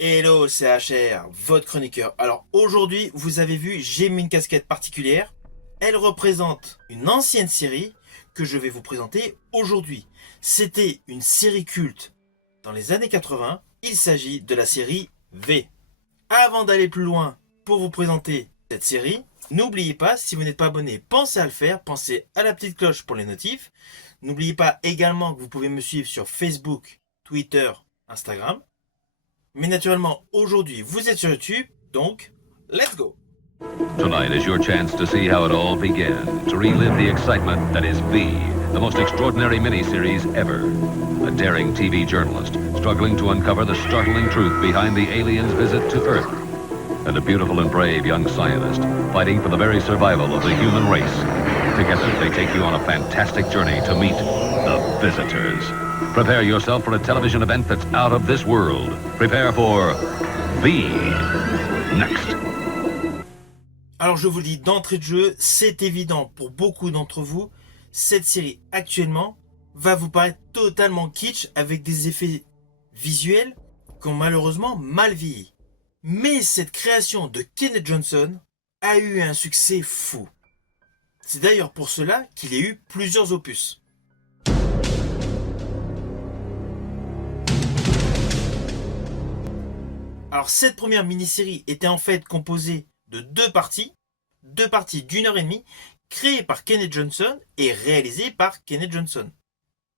Hello, c'est HR, votre chroniqueur. Alors aujourd'hui, vous avez vu, j'ai mis une casquette particulière. Elle représente une ancienne série que je vais vous présenter aujourd'hui. C'était une série culte dans les années 80. Il s'agit de la série V. Avant d'aller plus loin pour vous présenter cette série, n'oubliez pas, si vous n'êtes pas abonné, pensez à le faire. Pensez à la petite cloche pour les notifs. N'oubliez pas également que vous pouvez me suivre sur Facebook, Twitter, Instagram. Mais naturellement, aujourd'hui, vous êtes sur YouTube, donc, let's go! Tonight is your chance to see how it all began, to relive the excitement that is V, the most extraordinary miniseries ever. A daring TV journalist struggling to uncover the startling truth behind the aliens' visit to Earth. And a beautiful and brave young scientist fighting for the very survival of the human race. Together, they take you on a fantastic journey to meet the Visitors. Prepare yourself for a television event that's out of this world. Prepare for V. Next. Alors je vous le dis d'entrée de jeu, c'est évident pour beaucoup d'entre vous, cette série actuellement va vous paraître totalement kitsch avec des effets visuels qui ont malheureusement mal vieilli. Mais cette création de Kenneth Johnson a eu un succès fou. C'est d'ailleurs pour cela qu'il y a eu plusieurs opus. Alors cette première mini-série était en fait composée de deux parties d'une heure et demie, créées par Kenneth Johnson et réalisées par Kenneth Johnson.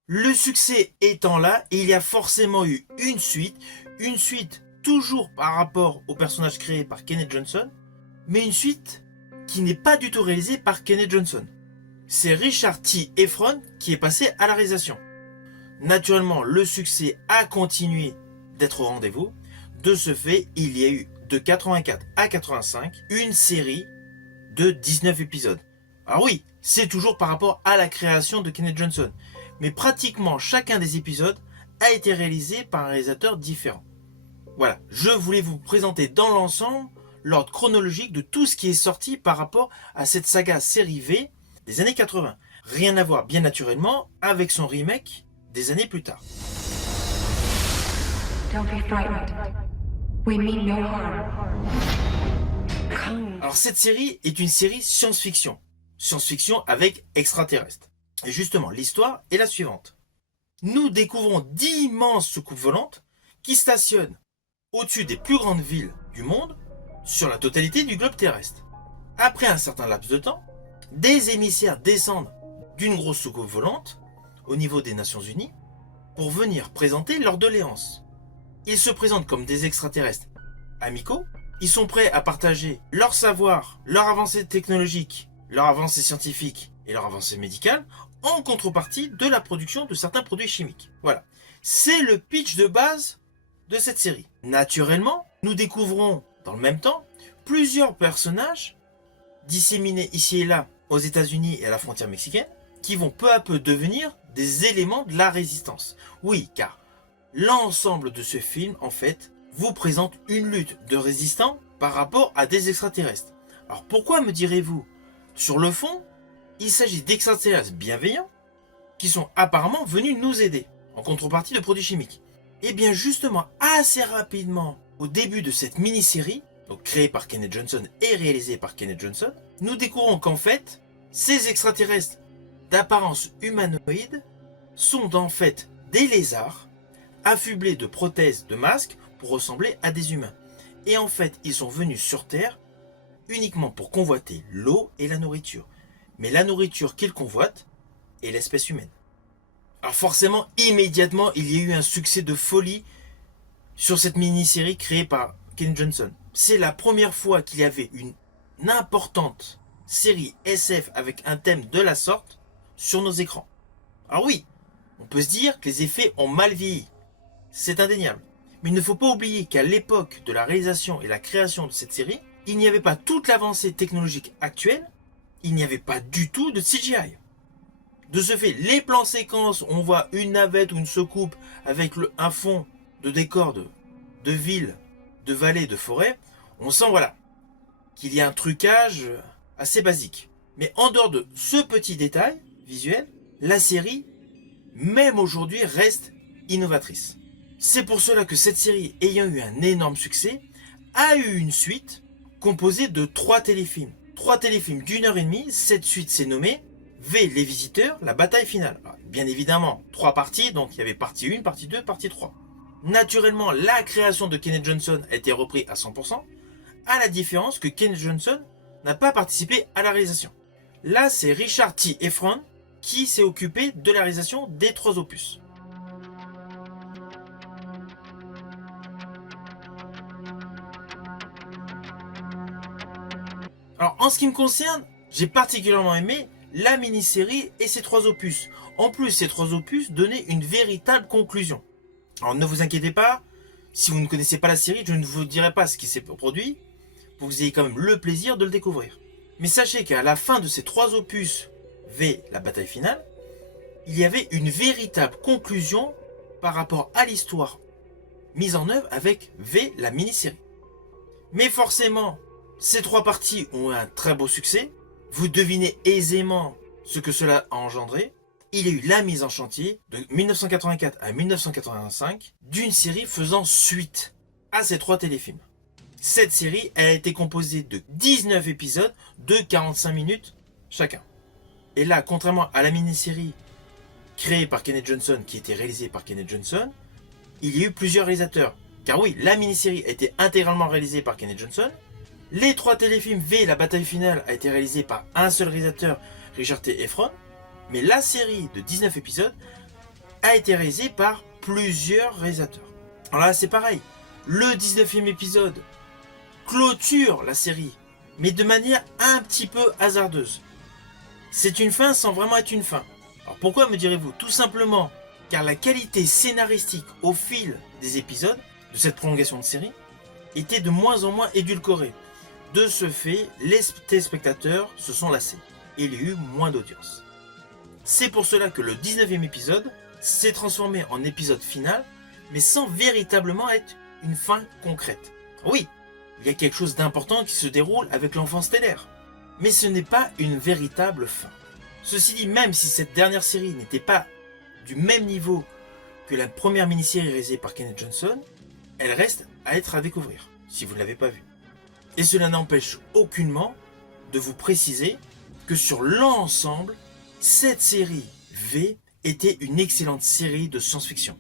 Le succès étant là, il y a forcément eu une suite toujours par rapport au personnage créé par Kenneth Johnson, mais une suite qui n'est pas du tout réalisée par Kenneth Johnson. C'est Richard T. Efron qui est passé à la réalisation. Naturellement, le succès a continué d'être au rendez-vous. De ce fait, il y a eu de 84 à 85 une série de 19 épisodes. Alors oui, c'est toujours par rapport à la création de Kenneth Johnson, mais pratiquement chacun des épisodes a été réalisé par un réalisateur différent. Voilà, je voulais vous présenter dans l'ensemble l'ordre chronologique de tout ce qui est sorti par rapport à cette saga série V des années 80. Rien à voir, bien naturellement, avec son remake des années plus tard. Don't be frightened. We mean no harm. Alors cette série est une série science-fiction. Science-fiction avec extraterrestres. Et justement, l'histoire est la suivante. Nous découvrons d'immenses soucoupes volantes qui stationnent au-dessus des plus grandes villes du monde sur la totalité du globe terrestre. Après un certain laps de temps, des émissaires descendent d'une grosse soucoupe volante au niveau des Nations Unies pour venir présenter leurs doléances. Ils se présentent comme des extraterrestres amicaux. Ils sont prêts à partager leur savoir, leur avancée technologique, leur avancée scientifique et leur avancée médicale en contrepartie de la production de certains produits chimiques. Voilà. C'est le pitch de base de cette série. Naturellement, nous découvrons dans le même temps plusieurs personnages disséminés ici et là aux États-Unis et à la frontière mexicaine qui vont peu à peu devenir des éléments de la résistance. Oui, car l'ensemble de ce film, en fait, vous présente une lutte de résistants par rapport à des extraterrestres. Alors pourquoi me direz-vous? Sur le fond, il s'agit d'extraterrestres bienveillants qui sont apparemment venus nous aider en contrepartie de produits chimiques. Et bien justement, assez rapidement, au début de cette mini-série, donc créée par Kenneth Johnson et réalisée par Kenneth Johnson, nous découvrons qu'en fait, ces extraterrestres d'apparence humanoïde sont en fait des lézards affublés de prothèses de masques pour ressembler à des humains. Et en fait, ils sont venus sur Terre uniquement pour convoiter l'eau et la nourriture. Mais la nourriture qu'ils convoitent est l'espèce humaine. Alors forcément, immédiatement, il y a eu un succès de folie sur cette mini-série créée par Kenneth Johnson. C'est la première fois qu'il y avait une importante série SF avec un thème de la sorte sur nos écrans. Alors oui, on peut se dire que les effets ont mal vieilli. C'est indéniable. Mais il ne faut pas oublier qu'à l'époque de la réalisation et la création de cette série, il n'y avait pas toute l'avancée technologique actuelle, il n'y avait pas du tout de CGI. De ce fait, les plans séquences, on voit une navette ou une soucoupe avec un fond de décor de ville, de vallée, de forêt, on sent voilà qu'il y a un trucage assez basique. Mais en dehors de ce petit détail, visuel, la série, même aujourd'hui, reste innovatrice. C'est pour cela que cette série, ayant eu un énorme succès, a eu une suite composée de 3 téléfilms. 3 téléfilms d'1h30, cette suite s'est nommée V, les visiteurs, la bataille finale. Alors, bien évidemment, 3 parties, donc il y avait partie 1, partie 2, partie 3. Naturellement, la création de Kenneth Johnson a été reprise à 100%, à la différence que Kenneth Johnson n'a pas participé à la réalisation. Là, c'est Richard T. Efron qui s'est occupé de la réalisation des 3 opus. Alors, en ce qui me concerne, j'ai particulièrement aimé la mini-série et ses 3 opus. En plus, ces 3 opus donnaient une véritable conclusion. Alors, ne vous inquiétez pas, si vous ne connaissez pas la série, je ne vous dirai pas ce qui s'est produit, pour que vous ayez quand même le plaisir de le découvrir. Mais sachez qu'à la fin de ces 3 opus, V, la bataille finale, il y avait une véritable conclusion par rapport à l'histoire mise en œuvre avec V, la mini-série. Mais forcément, ces 3 parties ont eu un très beau succès. Vous devinez aisément ce que cela a engendré. Il y a eu la mise en chantier de 1984 à 1985 d'une série faisant suite à ces 3 téléfilms. Cette série a été composée de 19 épisodes de 45 minutes chacun. Et là, contrairement à la mini-série créée par Kenneth Johnson, qui était réalisée par Kenneth Johnson, il y a eu plusieurs réalisateurs. Car oui, la mini-série a été intégralement réalisée par Kenneth Johnson. Les 3 téléfilms V, la bataille finale, a été réalisé par un seul réalisateur, Richard T. Efron. Mais la série de 19 épisodes a été réalisée par plusieurs réalisateurs. Alors là, c'est pareil. Le 19e épisode clôture la série, mais de manière un petit peu hasardeuse. C'est une fin sans vraiment être une fin. Alors pourquoi, me direz-vous? Tout simplement car la qualité scénaristique au fil des épisodes de cette prolongation de série était de moins en moins édulcorée. De ce fait, les téléspectateurs se sont lassés et il y a eu moins d'audience. C'est pour cela que le 19e épisode s'est transformé en épisode final, mais sans véritablement être une fin concrète. Oui, il y a quelque chose d'important qui se déroule avec l'enfant stellaire, mais ce n'est pas une véritable fin. Ceci dit, même si cette dernière série n'était pas du même niveau que la première mini-série réalisée par Kenneth Johnson, elle reste à être à découvrir, si vous ne l'avez pas vue. Et cela n'empêche aucunement de vous préciser que sur l'ensemble, cette série V était une excellente série de science-fiction.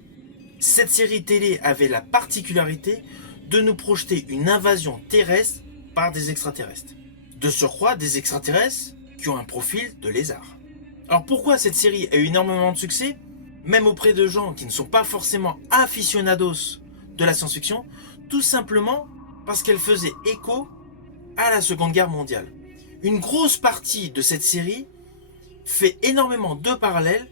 Cette série télé avait la particularité de nous projeter une invasion terrestre par des extraterrestres. De surcroît, des extraterrestres qui ont un profil de lézard. Alors pourquoi cette série a eu énormément de succès, même auprès de gens qui ne sont pas forcément aficionados de la science-fiction? Tout simplement parce qu'elle faisait écho à la Seconde Guerre mondiale. Une grosse partie de cette série fait énormément de parallèles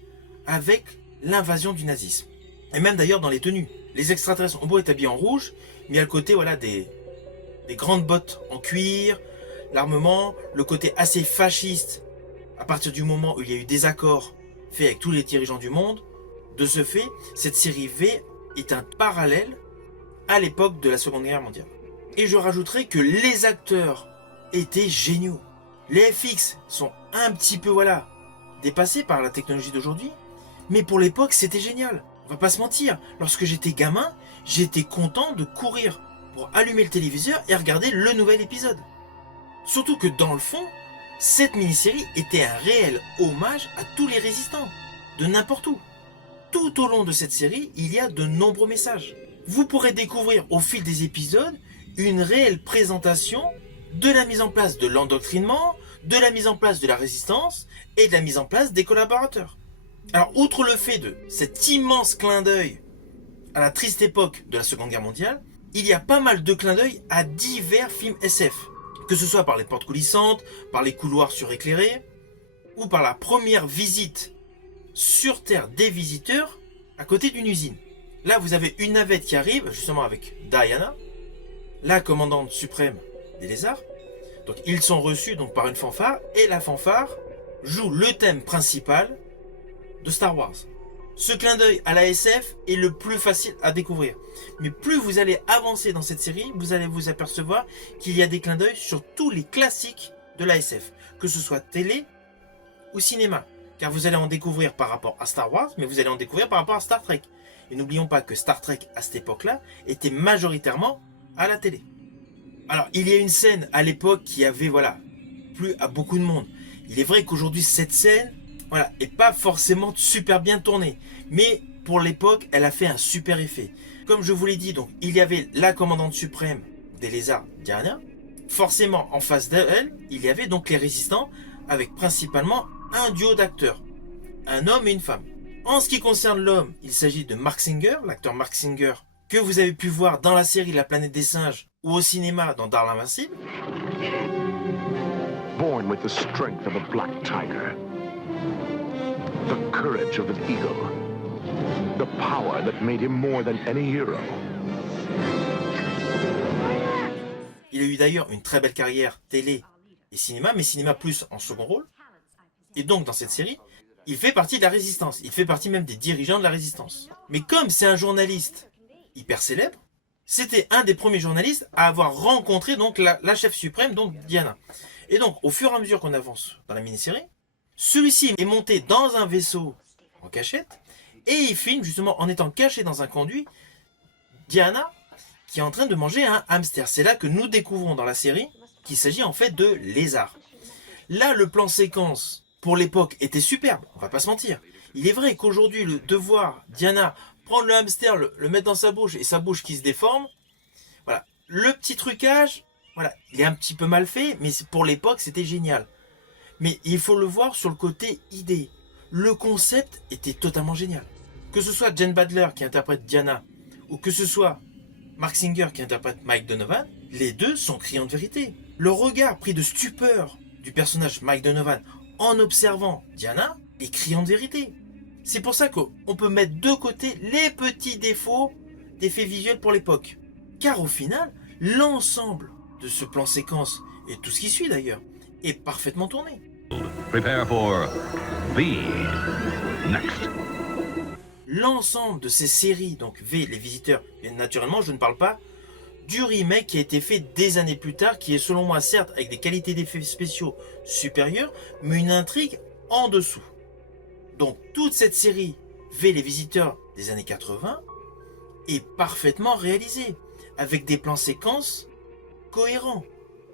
avec l'invasion du nazisme. Et même d'ailleurs dans les tenues. Les extraterrestres ont beau être habillés en rouge, mais il y a le côté voilà, des grandes bottes en cuir, l'armement, le côté assez fasciste à partir du moment où il y a eu des accords faits avec tous les dirigeants du monde. De ce fait, cette série V est un parallèle à l'époque de la Seconde Guerre mondiale. Et je rajouterai que les acteurs étaient géniaux. Les FX sont un petit peu dépassés par la technologie d'aujourd'hui, mais pour l'époque c'était génial. On va pas se mentir, lorsque j'étais gamin, j'étais content de courir pour allumer le téléviseur et regarder le nouvel épisode. Surtout que dans le fond, cette mini-série était un réel hommage à tous les résistants, de n'importe où. Tout au long de cette série, il y a de nombreux messages. Vous pourrez découvrir au fil des épisodes une réelle présentation de la mise en place de l'endoctrinement, de la mise en place de la résistance et de la mise en place des collaborateurs. Alors, outre le fait de cet immense clin d'œil à la triste époque de la Seconde Guerre mondiale, il y a pas mal de clins d'œil à divers films SF, que ce soit par les portes coulissantes, par les couloirs suréclairés, ou par la première visite sur Terre des visiteurs à côté d'une usine. Là, vous avez une navette qui arrive, justement avec Diana, la commandante suprême des lézards. Donc, ils sont reçus par une fanfare, et la fanfare joue le thème principal de Star Wars. Ce clin d'œil à la SF est le plus facile à découvrir. Mais plus vous allez avancer dans cette série, vous allez vous apercevoir qu'il y a des clins d'œil sur tous les classiques de la SF, que ce soit télé ou cinéma. Car vous allez en découvrir par rapport à Star Wars, mais vous allez en découvrir par rapport à Star Trek. Et n'oublions pas que Star Trek, à cette époque-là, était majoritairement à la télé. Alors, il y a une scène à l'époque qui avait, plu à beaucoup de monde. Il est vrai qu'aujourd'hui, cette scène, est pas forcément super bien tournée. Mais pour l'époque, elle a fait un super effet. Comme je vous l'ai dit, donc, il y avait la commandante suprême des lézards, Diana. Forcément, en face d'elle, il y avait donc les résistants, avec principalement un duo d'acteurs, un homme et une femme. En ce qui concerne l'homme, il s'agit de Mark Singer, l'acteur Mark Singer, que vous avez pu voir dans la série La Planète des Singes ou au cinéma dans Dark l'Invincible. Born with the strength of a black tiger, the courage of an eagle, the power that made him more than any hero. Il a eu d'ailleurs une très belle carrière télé et cinéma, mais cinéma plus en second rôle. Et donc dans cette série, il fait partie de la résistance. Il fait partie même des dirigeants de la résistance. Mais comme c'est un journaliste hyper célèbre, c'était un des premiers journalistes à avoir rencontré donc la chef suprême, donc Diana. Et donc au fur et à mesure qu'on avance dans la mini-série, celui-ci est monté dans un vaisseau en cachette et il filme justement en étant caché dans un conduit Diana qui est en train de manger un hamster. C'est là que nous découvrons dans la série qu'il s'agit en fait de lézards. Là, le plan séquence, pour l'époque, était superbe, on va pas se mentir. Il est vrai qu'aujourd'hui, de voir Diana prendre le hamster, le mettre dans sa bouche et sa bouche qui se déforme, le petit trucage, il est un petit peu mal fait, mais pour l'époque, c'était génial. Mais il faut le voir sur le côté idée. Le concept était totalement génial. Que ce soit Jen Badler qui interprète Diana, ou que ce soit Mark Singer qui interprète Mike Donovan, les deux sont criants de vérité. Le regard pris de stupeur du personnage Mike Donovan en observant Diana est criant de vérité. C'est pour ça qu'on peut mettre de côté les petits défauts d'effets visuels pour l'époque. Car au final, l'ensemble de ce plan séquence, et tout ce qui suit d'ailleurs, est parfaitement tourné. Prepare for V. Next. L'ensemble de ces séries, donc V, les visiteurs, et naturellement je ne parle pas du remake qui a été fait des années plus tard, qui est selon moi certes avec des qualités d'effets spéciaux supérieures, mais une intrigue en dessous. Donc toute cette série V, les visiteurs des années 80 est parfaitement réalisée, avec des plans séquences cohérents.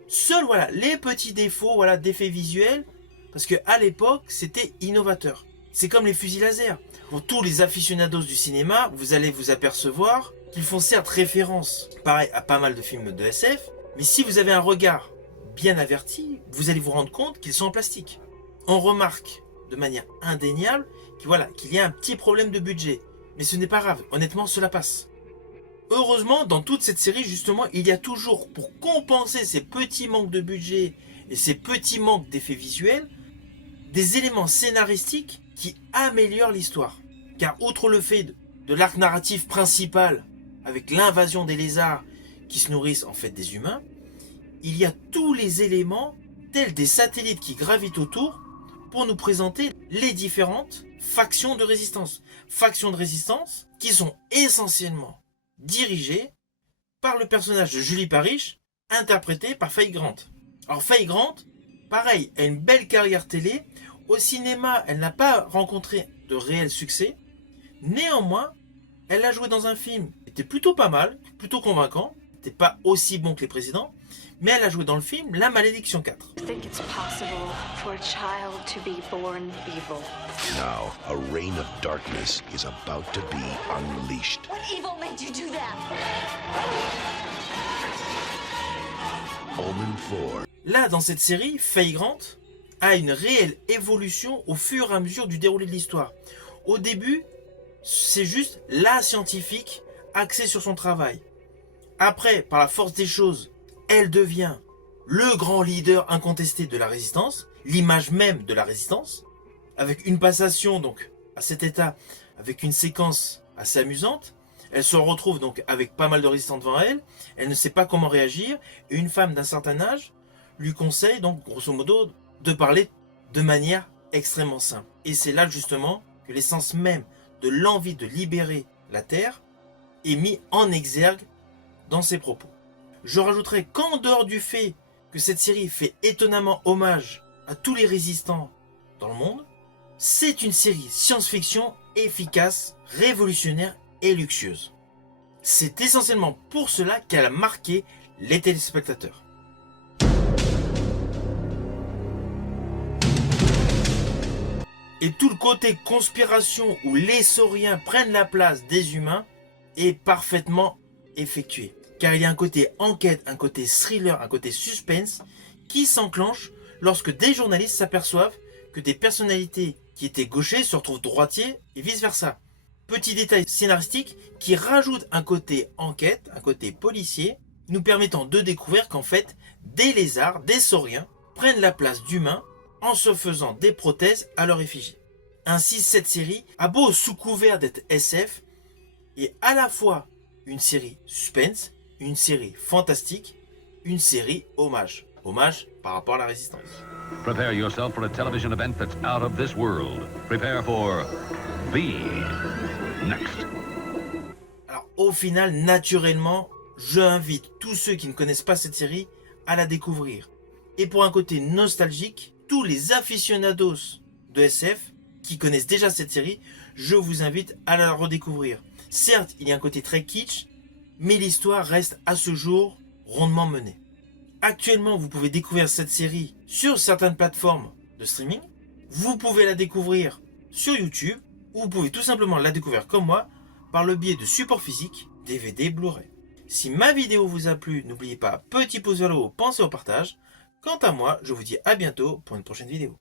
Seuls les petits défauts d'effets visuels, parce qu'à l'époque c'était innovateur. C'est comme les fusils laser. Pour tous les aficionados du cinéma, vous allez vous apercevoir qu'ils font certes référence, pareil, à pas mal de films de SF, mais si vous avez un regard bien averti, vous allez vous rendre compte qu'ils sont en plastique. On remarque de manière indéniable qu'il y a un petit problème de budget. Mais ce n'est pas grave, honnêtement, cela passe. Heureusement, dans toute cette série, justement, il y a toujours, pour compenser ces petits manques de budget et ces petits manques d'effets visuels, des éléments scénaristiques qui améliorent l'histoire. Car outre le fait de l'arc narratif principal, avec l'invasion des lézards qui se nourrissent en fait des humains, il y a tous les éléments, tels des satellites qui gravitent autour, pour nous présenter les différentes factions de résistance. Factions de résistance qui sont essentiellement dirigées par le personnage de Julie Parrish, interprété par Faye Grant. Alors Faye Grant, pareil, a une belle carrière télé. Au cinéma, elle n'a pas rencontré de réel succès. Néanmoins, elle a joué dans un film qui était plutôt pas mal, plutôt convaincant. C'était pas aussi bon que les précédents, mais elle a joué dans le film La Malédiction 4. I think it's possible for a child to be born evil. Now, a reign of darkness is about to be unleashed. What evil made you do that? Omen 4. Là, dans cette série, Faye Grant a une réelle évolution au fur et à mesure du déroulé de l'histoire. Au début, c'est juste la scientifique axée sur son travail. Après, par la force des choses, elle devient le grand leader incontesté de la résistance, l'image même de la résistance, avec une passation donc à cet état, avec une séquence assez amusante. Elle se retrouve donc avec pas mal de résistants devant elle, elle ne sait pas comment réagir, et une femme d'un certain âge lui conseille donc grosso modo de parler de manière extrêmement simple. Et c'est là justement que l'essence même de l'envie de libérer la Terre est mis en exergue dans ses propos. Je rajouterai qu'en dehors du fait que cette série fait étonnamment hommage à tous les résistants dans le monde, c'est une série science-fiction efficace, révolutionnaire et luxueuse. C'est essentiellement pour cela qu'elle a marqué les téléspectateurs. Et tout le côté conspiration où les sauriens prennent la place des humains est parfaitement effectué. Car il y a un côté enquête, un côté thriller, un côté suspense qui s'enclenche lorsque des journalistes s'aperçoivent que des personnalités qui étaient gauchers se retrouvent droitiers et vice versa. Petit détail scénaristique qui rajoute un côté enquête, un côté policier, nous permettant de découvrir qu'en fait, des lézards, des sauriens, prennent la place d'humains en se faisant des prothèses à leur effigie. Ainsi, cette série a beau sous couvert d'être SF, est à la fois une série suspense, une série fantastique, une série hommage. Hommage par rapport à la résistance. Prepare yourself for a television event that's out of this world. Prepare for V. Next. Alors au final, naturellement, j'invite tous ceux qui ne connaissent pas cette série à la découvrir. Et pour un côté nostalgique, tous les aficionados de SF qui connaissent déjà cette série, je vous invite à la redécouvrir. Certes, il y a un côté très kitsch, mais l'histoire reste à ce jour rondement menée. Actuellement, vous pouvez découvrir cette série sur certaines plateformes de streaming. Vous pouvez la découvrir sur YouTube, ou vous pouvez tout simplement la découvrir comme moi par le biais de supports physiques, DVD, Blu-ray. Si ma vidéo vous a plu, n'oubliez pas, petit pouce vers le haut, pensez au partage. Quant à moi, je vous dis à bientôt pour une prochaine vidéo.